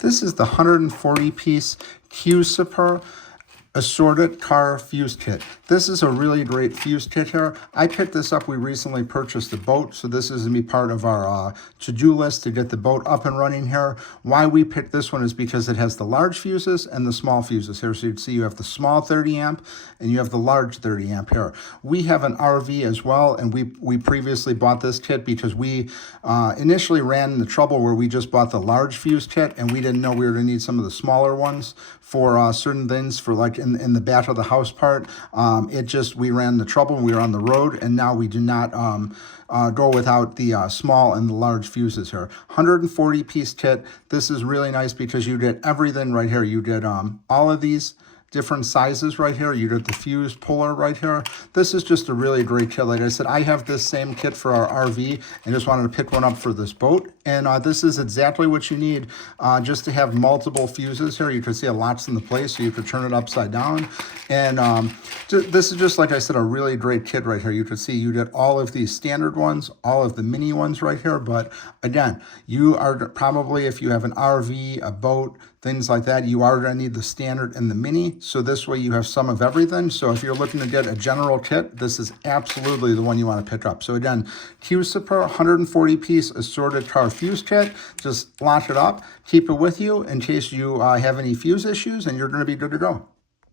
This is the 140-piece Qizpcer assorted car fuse kit. This is a really great fuse kit here. I picked this up. We recently purchased a boat, so this is going to be part of our to-do list to get the boat up and running here. Why we picked this one is because it has the large fuses and the small fuses here. So you can see you have the small 30 amp and you have the large 30 amp here. We have an RV as well, and we previously bought this kit because we initially ran into trouble where we just bought the large fuse kit and we didn't know we were going to need some of the smaller ones for certain things, for like in the back of the house part. We ran into trouble and we were on the road, and now we do not go without the small and the large fuses here. 140-piece kit. This is really nice because you get everything right here. You get all of these different sizes right here. You get the fuse puller right here. This is just a really great kit. Like I said, I have this same kit for our RV and just wanted to pick one up for this boat. And this is exactly what you need just to have multiple fuses here. You can see it locks into place, so you could turn it upside down. And this is just, like I said, a really great kit right here. You can see you get all of these standard ones, all of the mini ones right here. But again, you are probably, if you have an RV, a boat, things like that, you are going to need the standard and the mini. So this way you have some of everything. So if you're looking to get a general kit, this is absolutely the one you want to pick up. So again, Qizpcer 140-piece assorted car fuse kit. Just lock it up, keep it with you in case you have any fuse issues, and you're going to be good to go.